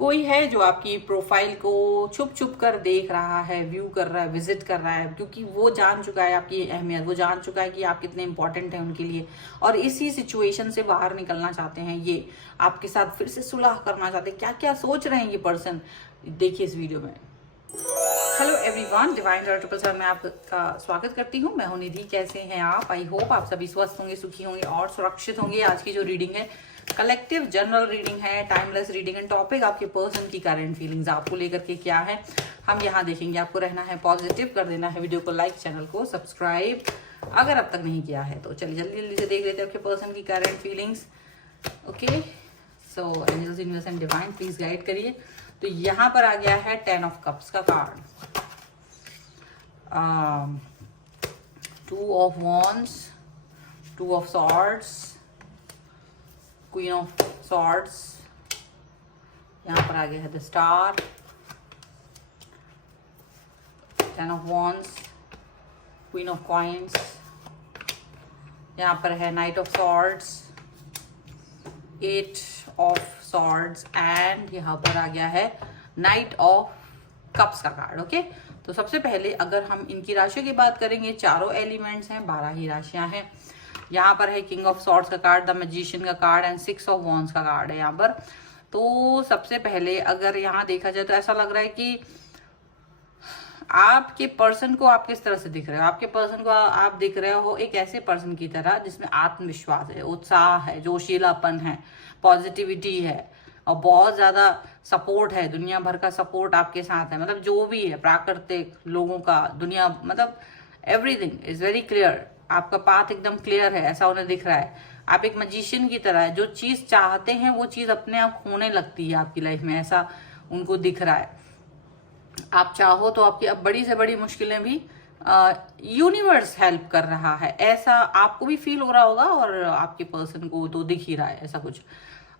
कोई है जो आपकी प्रोफाइल को छुप छुप कर देख रहा है, व्यू कर रहा है, विजिट कर रहा है, क्योंकि वो जान चुका है आपकी अहमियत, वो जान चुका है कि आप कितने इंपॉर्टेंट हैं उनके लिए, और इसी सिचुएशन से बाहर निकलना चाहते हैं। ये आपके साथ फिर से सुलह करना चाहते हैं। क्या क्या सोच रहे हैं ये पर्सन, देखिए इस वीडियो में। Hello everyone, divine triple seven में आपका स्वागत करती हूँ। मैं हूँ निधि। कैसे हैं आप? आई होप आप सभी स्वस्थ होंगे, सुखी होंगे और सुरक्षित होंगे। आज की जो रीडिंग है कलेक्टिव जनरल रीडिंग है, टाइमलेस रीडिंग एंड टॉपिक आपके पर्सन की करंट फीलिंग्स आपको लेकर के क्या है हम यहाँ देखेंगे। आपको रहना है पॉजिटिव, कर देना है वीडियो को लाइक, चैनल को सब्सक्राइब अगर अब तक नहीं किया है तो। चलिए जल्दी जल्दी से देख लेते हैं आपके पर्सन की current feelings. Okay, so angels, universe and divine please guide करिए। तो यहाँ पर आ गया है 10 ऑफ कप्स का card, 2 of wands, 2 of swords, queen of swords, यहाँ पर आ गया है the star, 10 of wands, queen of coins, यहाँ पर है knight of swords, 8 of swords and यहाँ पर आ गया है नाइट ऑफ कप्स का कार्ड। ओके, तो सबसे पहले अगर हम इनकी राशियों की बात करेंगे, चारों एलिमेंट्स हैं, 12 ही राशियां हैं। यहाँ पर है किंग ऑफ सॉर्ड्स का कार्ड, द मैजिशियन का कार्ड एंड 6 ऑफ वॉन्ड्स का कार्ड है यहाँ पर। तो सबसे पहले अगर यहाँ देखा जाए तो ऐसा लग रहा है कि आपके पर्सन को आप किस तरह से दिख रहे हो। आपके पर्सन को आप दिख रहे हो एक ऐसे पर्सन की तरह जिसमें आत्मविश्वास है, उत्साह है, जोशीलापन है, पॉजिटिविटी है और बहुत ज्यादा सपोर्ट है। दुनिया भर का सपोर्ट आपके साथ है, मतलब जो भी है प्राकृतिक लोगों का, दुनिया, मतलब एवरीथिंग इज वेरी क्लियर। आपका पाथ एकदम क्लियर है, ऐसा उन्हें दिख रहा है। आप एक मजिशियन की तरह है, जो चीज चाहते हैं वो चीज अपने आप होने लगती है आपकी लाइफ में, ऐसा उनको दिख रहा है। आप चाहो तो आपकी अब बड़ी से बड़ी मुश्किलें भी यूनिवर्स हेल्प कर रहा है, ऐसा आपको भी फील हो रहा होगा और आपके पर्सन को तो दिख ही रहा है ऐसा कुछ।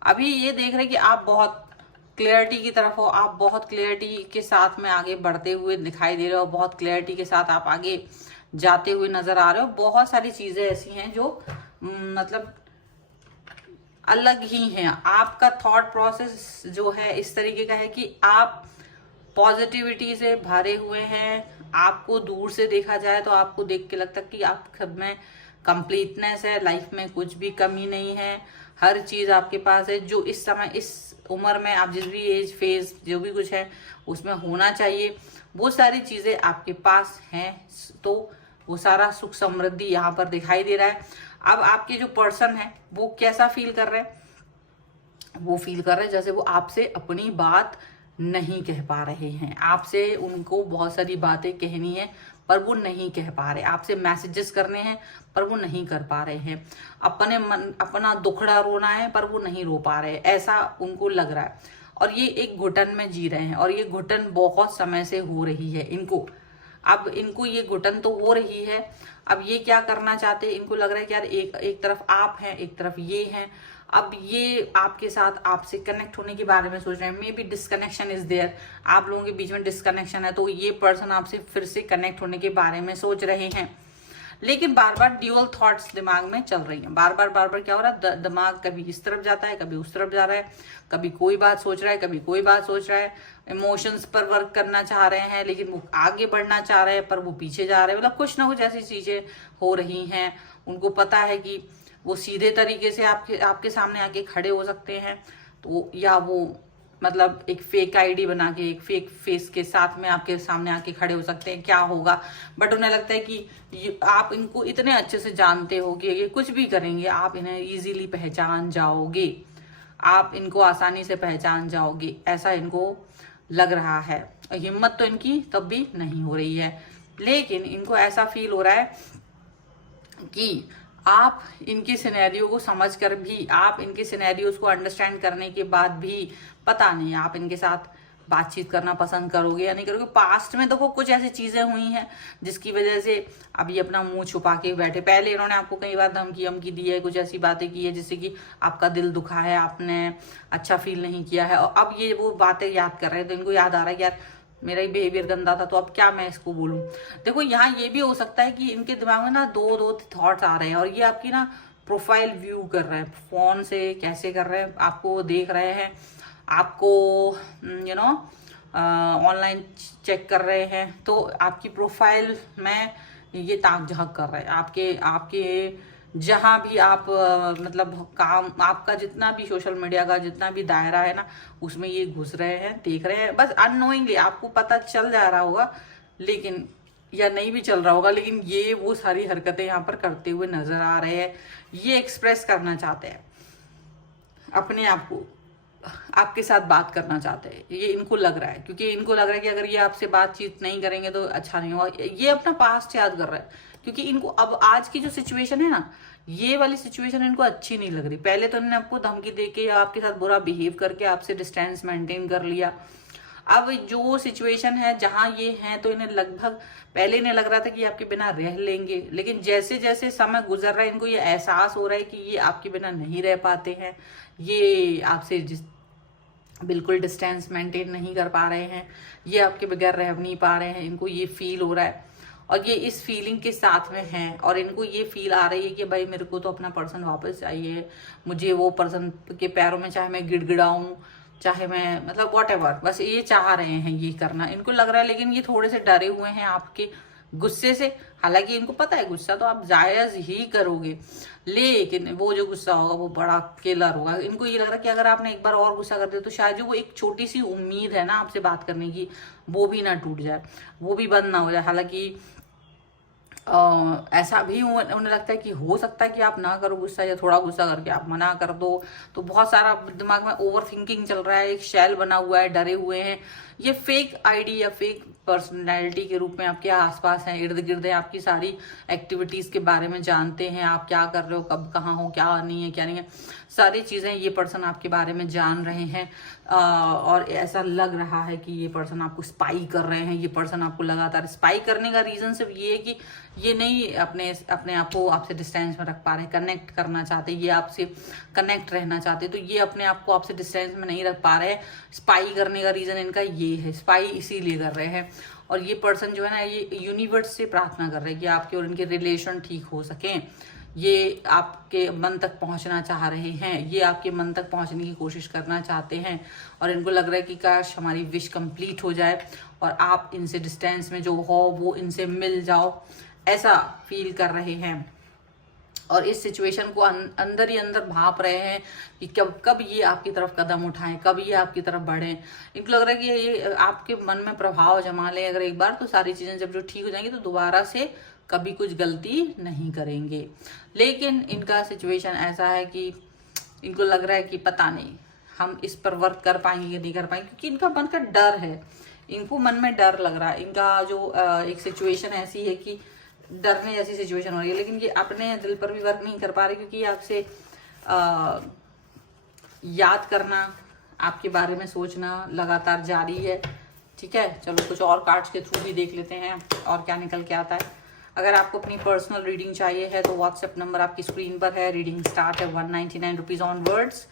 अभी ये देख रहे कि आप बहुत क्लियरिटी की तरफ हो, आप बहुत क्लियरिटी के साथ में आगे बढ़ते हुए दिखाई दे रहे हो, बहुत क्लियरिटी के साथ आप आगे जाते हुए नजर आ रहे हो। बहुत सारी चीजें ऐसी हैं जो मतलब अलग ही हैं। आपका थॉट प्रोसेस जो है इस तरीके का है कि आप पॉजिटिविटी से भरे हुए हैं। आपको दूर से देखा जाए तो आपको देख के लगता है कि आप खुद में कंप्लीटनेस है, लाइफ में कुछ भी कमी नहीं है, हर चीज आपके पास है जो इस समय इस उम्र में आप जिस भी एज फेज जो भी कुछ है उसमें होना चाहिए, वो सारी चीजें आपके पास हैं। तो वो सारा सुख समृद्धि यहाँ पर दिखाई दे रहा है। अब आपके जो पर्सन है वो कैसा फील कर रहे हैं? वो फील कर रहे हैं जैसे वो आपसे अपनी बात नहीं कह पा रहे हैं। आपसे उनको बहुत सारी बातें कहनी है पर वो नहीं कह पा रहे। आपसे मैसेजेस करने हैं पर वो नहीं कर पा रहे हैं। अपने मन, अपना दुखड़ा रोना है पर वो नहीं रो पा रहे, ऐसा उनको लग रहा है। और ये एक घुटन में जी रहे हैं और ये घुटन बहुत समय से हो रही है इनको। अब इनको ये घुटन तो हो रही है। अब ये क्या करना चाहते हैं? इनको लग रहा है कि यार एक तरफ आप हैं, एक तरफ ये हैं। अब ये आपके साथ आपसे कनेक्ट होने के बारे में सोच रहे हैं। Maybe disconnection is there, आप लोगों के बीच में डिस्कनेक्शन है, तो ये पर्सन आपसे फिर से कनेक्ट होने के बारे में सोच रहे हैं। लेकिन बार बार ड्यूअल थॉट्स दिमाग में चल रही हैं। बार बार क्या हो रहा है, दिमाग कभी इस तरफ जाता है, कभी उस तरफ जा रहा है, कभी कोई बात सोच रहा है, कभी कोई बात सोच रहा है। इमोशंस पर वर्क करना चाह रहे हैं लेकिन वो आगे बढ़ना चाह रहे हैं पर वो पीछे जा रहे हैं। मतलब कुछ ना कुछ ऐसी चीजें हो रही हैं। उनको पता है कि वो सीधे तरीके से आपके सामने आके खड़े हो सकते हैं, तो या वो मतलब एक फेक आईडी बना के एक फेक फेस के साथ में आपके सामने आके खड़े हो सकते हैं, क्या होगा। बट उन्हें लगता है कि आप इनको इतने अच्छे से जानते हो कि ये कुछ भी करेंगे आप इन्हें इजीली पहचान जाओगे, आप इनको आसानी से पहचान जाओगे, ऐसा इनको लग रहा है। हिम्मत तो इनकी तब भी नहीं हो रही है, लेकिन इनको ऐसा फील हो रहा है कि आप इनकी सिनेरियो को समझकर भी, आप इनके सिनेरियोज को अंडरस्टैंड करने के बाद भी पता नहीं आप इनके साथ बातचीत करना पसंद करोगे या नहीं करोगे। पास्ट में देखो कुछ ऐसी चीजें हुई हैं जिसकी वजह से अब ये अपना मुंह छुपा के बैठे। पहले इन्होंने आपको कई बार धमकी दी है, कुछ ऐसी बातें की है जिससे कि आपका दिल दुखा है, आपने अच्छा फील नहीं किया है, और अब ये वो बातें याद कर रहे हैं तो इनको याद आ रहा है कि यार मेरा ही बिहेवियर गंदा था तो अब क्या मैं इसको बोलूं। देखो यहाँ ये भी हो सकता है कि इनके दिमाग में ना दो थॉट्स आ रहे हैं और ये आपकी ना प्रोफाइल व्यू कर रहे हैं, फोन से कैसे कर रहे हैं, आपको देख रहे हैं, आपको ऑनलाइन चेक कर रहे हैं, तो आपकी प्रोफाइल में ये ताक झांक कर रहे हैं। आपके जहाँ भी आप मतलब काम, आपका जितना भी सोशल मीडिया का जितना भी दायरा है ना, उसमें ये घुस रहे हैं, देख रहे हैं। बस अननोइंगली आपको पता चल जा रहा होगा, लेकिन या नहीं भी चल रहा होगा, लेकिन ये वो सारी हरकतें यहाँ पर करते हुए नजर आ रहे हैं। ये एक्सप्रेस करना चाहते हैं अपने आप को, आपके साथ बात करना चाहते हैं, ये इनको लग रहा है। क्योंकि इनको लग रहा है कि अगर ये आपसे बातचीत नहीं करेंगे तो अच्छा नहीं होगा। ये अपना पास्ट याद कर रहा है, क्योंकि इनको अब आज की जो सिचुएशन है ना, ये वाली सिचुएशन इनको अच्छी नहीं लग रही। पहले तो इन्होंने आपको धमकी देके या आपके साथ बुरा बिहेव करके आपसे डिस्टेंस मेंटेन कर लिया। अब जो सिचुएशन है जहां ये हैं, तो इन्हें लगभग पहले इन्हें लग रहा था कि आपके बिना रह लेंगे, लेकिन जैसे जैसे समय गुजर रहा है, इनको ये एहसास हो रहा है कि ये आपके बिना नहीं रह पाते हैं। ये आपसे बिल्कुल डिस्टेंस मेंटेन नहीं कर पा रहे हैं, ये आपके बगैर रह नहीं पा रहे हैं। इनको ये फील हो रहा है और ये इस फीलिंग के साथ में हैं, और इनको ये फील आ रही है कि भाई मेरे को तो अपना पर्सन वापस चाहिए। मुझे वो पर्सन के पैरों में चाहे मैं गिड़गिड़ाऊं, चाहे मैं मतलब वॉटेवर, बस ये चाह रहे हैं ये करना, इनको लग रहा है। लेकिन ये थोड़े से डरे हुए हैं आपके गुस्से से। हालांकि इनको पता है गुस्सा तो आप जायज ही करोगे, लेकिन वो जो गुस्सा होगा वो बड़ा किलर होगा। इनको ये लग रहा है कि अगर आपने एक बार और गुस्सा कर दिया तो शायद जो वो एक छोटी सी उम्मीद है ना आपसे बात करने की, वो भी ना टूट जाए, वो भी बंद ना हो जाए। हालांकि ऐसा भी उन्हें लगता है कि हो सकता है कि आप ना करो गुस्सा, या थोड़ा गुस्सा करके आप मना कर दो। तो बहुत सारा दिमाग में ओवर थिंकिंग चल रहा है, एक शैल बना हुआ है, डरे हुए हैं। ये फेक आईडी या फेक पर्सनैलिटी के रूप में आपके आसपास हैं, इर्द गिर्द है, आपकी सारी एक्टिविटीज के बारे में जानते हैं, आप क्या कर रहे हो, कब कहाँ हो, क्या नहीं है क्या नहीं है, सारी चीजें ये पर्सन आपके बारे में जान रहे हैं। और ऐसा लग रहा है कि ये पर्सन आपको स्पाई कर रहे हैं। ये पर्सन आपको लगातार स्पाई करने का रीजन सिर्फ ये है कि ये नहीं अपने आप को आपसे डिस्टेंस में रख पा रहे, कनेक्ट करना चाहते, ये आपसे कनेक्ट रहना चाहते, तो ये अपने आप को आपसे डिस्टेंस में नहीं रख पा रहे हैं। स्पाई करने का रीजन इनका ये है, स्पाई इसीलिए कर रहे हैं। और ये पर्सन जो है ना, ये यूनिवर्स से प्रार्थना कर रहे हैं कि आपके और इनके रिलेशन ठीक हो सके। ये आपके मन तक पहुंचना चाह रहे हैं, ये आपके मन तक पहुंचने की कोशिश करना चाहते हैं। और इनको लग रहा है कि काश हमारी विश कंप्लीट हो जाए और आप इनसे डिस्टेंस में जो हो वो इनसे मिल जाओ, ऐसा फील कर रहे हैं। और इस सिचुएशन को अंदर ही अंदर भाप रहे हैं कि कब ये आपकी तरफ कदम उठाएं, कब ये आपकी तरफ बढ़ें। इनको लग रहा है कि ये आपके मन में प्रभाव जमा लें अगर एक बार, तो सारी चीजें जब जो ठीक हो जाएंगी तो दोबारा से कभी कुछ गलती नहीं करेंगे। लेकिन इनका सिचुएशन ऐसा है कि इनको लग रहा है कि पता नहीं हम इस पर वर्क कर पाएंगे या नहीं कर पाएंगे, क्योंकि इनका मन का डर है, इनको मन में डर लग रहा है। इनका जो एक सिचुएशन ऐसी है कि डरने जैसी सिचुएशन हो रही है, लेकिन ये अपने दिल पर भी वर्क नहीं कर पा रहे, क्योंकि आपसे याद करना, आपके बारे में सोचना लगातार जारी है। ठीक है, चलो कुछ और कार्ड्स के थ्रू भी देख लेते हैं और क्या निकल के आता है। अगर आपको अपनी पर्सनल रीडिंग चाहिए है तो व्हाट्सएप नंबर आपकी स्क्रीन पर है। रीडिंग स्टार्ट है 199 रुपीज ऑनवर्ड्स।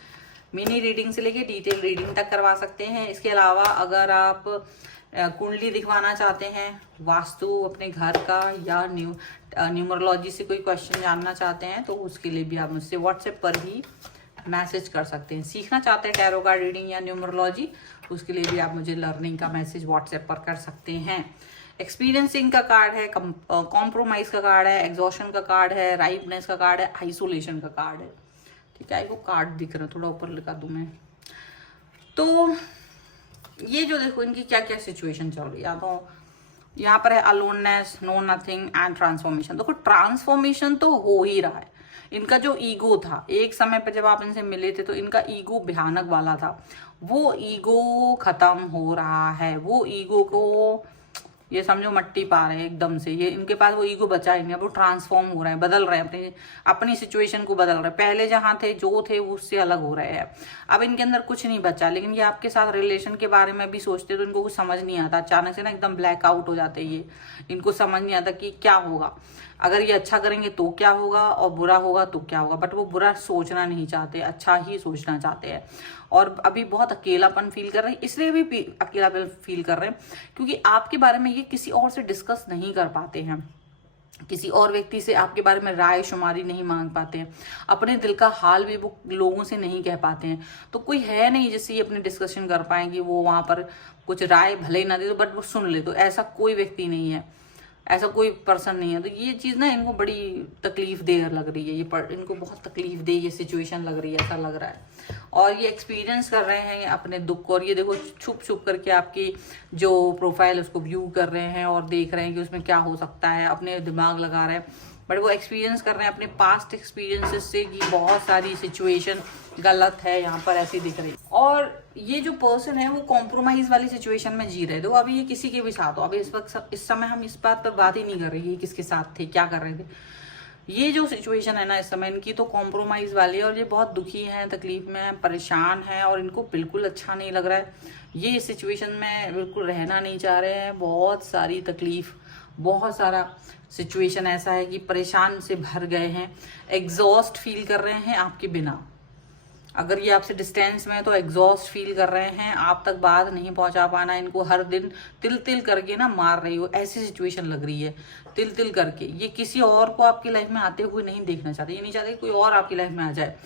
मिनी रीडिंग से लेके डिटेल रीडिंग तक करवा सकते हैं। इसके अलावा अगर आप कुंडली दिखवाना चाहते हैं, वास्तु अपने घर का, या न्यूमरोलॉजी से कोई क्वेश्चन जानना चाहते हैं, तो उसके लिए भी आप मुझसे व्हाट्सएप पर ही मैसेज कर सकते हैं। सीखना चाहते हैं टैरो कार्ड रीडिंग या न्यूमरोलॉजी, उसके लिए भी आप मुझे लर्निंग का मैसेज व्हाट्सएप पर कर सकते हैं। एक्सपीरियंसिंग का कार्ड है, कॉम्प्रोमाइज का कार्ड है, एग्जॉशन का कार्ड है, राइपनेस का कार्ड है, आइसोलेशन का कार्ड है। ठीक है, वो कार्ड दिख रहा है, थोड़ा ऊपर लिखा दूं मैं। तो ये जो देखो इनकी क्या क्या सिचुएशन चल रही है, तो यहाँ पर है aloneness, no nothing and transformation. देखो ट्रांसफॉर्मेशन तो हो ही रहा है। इनका जो ईगो था, एक समय पर जब आप इनसे मिले थे तो इनका ईगो भयानक वाला था, वो ईगो खत्म हो रहा है। वो ईगो को ये समझो मट्टी पा रहे हैं एकदम से। ये इनके पास वो ईगो बचा ही नहीं, वो ट्रांसफॉर्म हो रहे हैं, बदल रहे हैं, अपनी सिचुएशन को बदल रहे हैं। पहले जहां थे जो थे वो उससे अलग हो रहे हैं। अब इनके अंदर कुछ नहीं बचा। लेकिन ये आपके साथ रिलेशन के बारे में भी सोचते तो इनको कुछ समझ नहीं आता। अचानक से ना एकदम ब्लैक आउट हो जाते ये, इनको समझ नहीं आता कि क्या होगा। अगर ये अच्छा करेंगे तो क्या होगा और बुरा होगा तो क्या होगा, बट वो बुरा सोचना नहीं चाहते, अच्छा ही सोचना चाहते हैं। और अभी बहुत अकेलापन फील कर रहे हैं। इसलिए भी अकेलापन फील कर रहे हैं क्योंकि आपके बारे में ये किसी और से डिस्कस नहीं कर पाते हैं। किसी और व्यक्ति से आपके बारे में राय शुमारी नहीं मांग पाते हैं, अपने दिल का हाल भी वो लोगों से नहीं कह पाते हैं। तो कोई है नहीं जिससे ये अपनी डिस्कशन कर पाएंगे, वो वहां पर कुछ राय भले ही ना दे तो बट वो सुन ले, तो ऐसा कोई व्यक्ति नहीं है, ऐसा कोई पर्सन नहीं है। तो ये चीज़ ना इनको बड़ी तकलीफ दे लग रही है, इनको बहुत तकलीफ दे ये सिचुएशन लग रही है, ऐसा लग रहा है। और ये एक्सपीरियंस कर रहे हैं अपने दुख को, और ये देखो छुप छुप करके आपकी जो प्रोफाइल उसको व्यू कर रहे हैं और देख रहे हैं कि उसमें क्या हो सकता है, अपने दिमाग लगा रहे हैं। बट वो एक्सपीरियंस कर रहे हैं अपने पास्ट एक्सपीरियंसेस से कि बहुत सारी सिचुएशन गलत है यहाँ पर, ऐसी दिख रही है। और ये जो पर्सन है वो कॉम्प्रोमाइज वाली सिचुएशन में जी रहे थे। अभी ये किसी के भी साथ हो, अभी इस वक्त इस समय हम इस बात पर बात ही नहीं कर रहे हैं किसके साथ थे, क्या कर रहे थे। ये जो सिचुएशन है ना इस समय इनकी, तो कॉम्प्रोमाइज वाली है, और ये बहुत दुखी हैं, तकलीफ में हैं, परेशान हैं, और इनको बिल्कुल अच्छा नहीं लग रहा है। ये इस सिचुएशन में बिल्कुल रहना नहीं चाह रहे हैं। बहुत सारी तकलीफ, बहुत सारा सिचुएशन ऐसा है कि परेशान से भर गए हैं, एग्जॉस्ट फील कर रहे हैं आपके बिना। अगर ये आपसे डिस्टेंस में है तो एग्जॉस्ट फील कर रहे हैं, आप तक बात नहीं पहुंचा पाना इनको हर दिन तिल तिल करके ना मार रही हो, ऐसी सिचुएशन लग रही है, तिल तिल करके। ये किसी और को आपकी लाइफ में आते हुए नहीं देखना चाहते, ये नहीं चाहते कोई और आपकी लाइफ में आ जाए।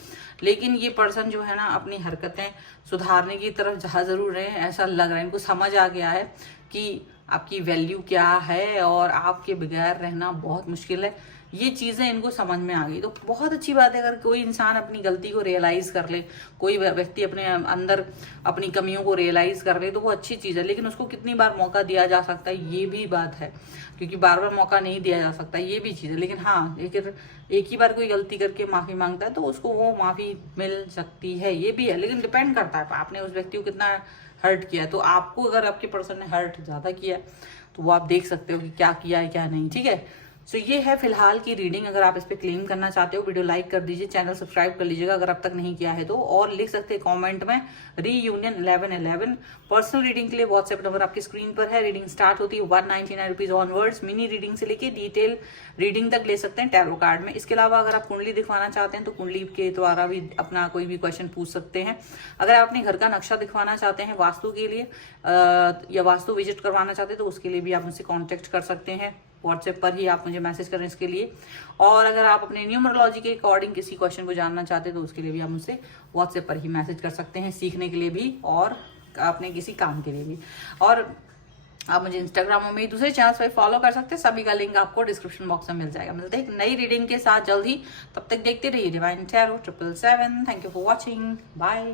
लेकिन ये पर्सन जो है ना अपनी हरकतें सुधारने की तरफ जा जरूर रहे हैं, ऐसा लग रहा है। इनको समझ आ गया है कि आपकी वैल्यू क्या है और आपके बगैर रहना बहुत मुश्किल है। ये चीज़ें इनको समझ में आ गई, तो बहुत अच्छी बात है। अगर कोई इंसान अपनी गलती को रियलाइज कर ले, कोई व्यक्ति अपने अंदर अपनी कमियों को रियलाइज कर ले, तो वो अच्छी चीज़ है। लेकिन उसको कितनी बार मौका दिया जा सकता है, ये भी बात है, क्योंकि बार बार मौका नहीं दिया जा सकता, ये भी चीज़ है। लेकिन हाँ, एक ही बार कोई गलती करके माफ़ी मांगता है तो उसको वो माफ़ी मिल सकती है, ये भी है। लेकिन डिपेंड करता है आपने उस व्यक्ति को कितना हर्ट किया। तो आपको अगर आपके पर्सन ने हर्ट ज़्यादा किया तो वो आप देख सकते हो कि क्या किया है क्या नहीं, ठीक है। सो ये है फिलहाल की रीडिंग। अगर आप इस पे क्लेम करना चाहते हो, वीडियो लाइक कर दीजिए, चैनल सब्सक्राइब कर लीजिएगा अगर अब तक नहीं किया है तो, और लिख सकते हैं कमेंट में रीयूनियन 1111। पर्सनल रीडिंग के लिए व्हाट्सएप नंबर आपकी स्क्रीन पर है। रीडिंग स्टार्ट होती है 199 रुपीज ऑनवर्ड्स। मिनी रीडिंग से लेके डिटेल रीडिंग तक ले सकते हैं टैरो कार्ड में। इसके अलावा अगर आप कुंडली दिखवाना चाहते हैं तो कुंडली के द्वारा भी अपना कोई भी क्वेश्चन पूछ सकते हैं। अगर आप अपने घर का नक्शा दिखवाना चाहते हैं वास्तु के लिए या वास्तु विजिट करवाना चाहते हैं तो उसके लिए भी आप मुझसे कॉन्टेक्ट कर सकते हैं। व्हाट्सएप पर ही आप मुझे मैसेज करें इसके लिए। और अगर आप अपने न्यूमरोलॉजी के अकॉर्डिंग किसी क्वेश्चन को जानना चाहते हैं तो उसके लिए भी आप मुझसे व्हाट्सएप पर ही मैसेज कर सकते हैं, सीखने के लिए भी और अपने किसी काम के लिए भी। और आप मुझे इंस्टाग्राम में दूसरे चैनल्स पर फॉलो कर सकते हैं, सभी का लिंक आपको डिस्क्रिप्शन बॉक्स में मिल जाएगा। मिलते हैं एक नई रीडिंग के साथ जल्द ही, तब तक देखते रहिए divine tarot 777। Thank you for watching, bye.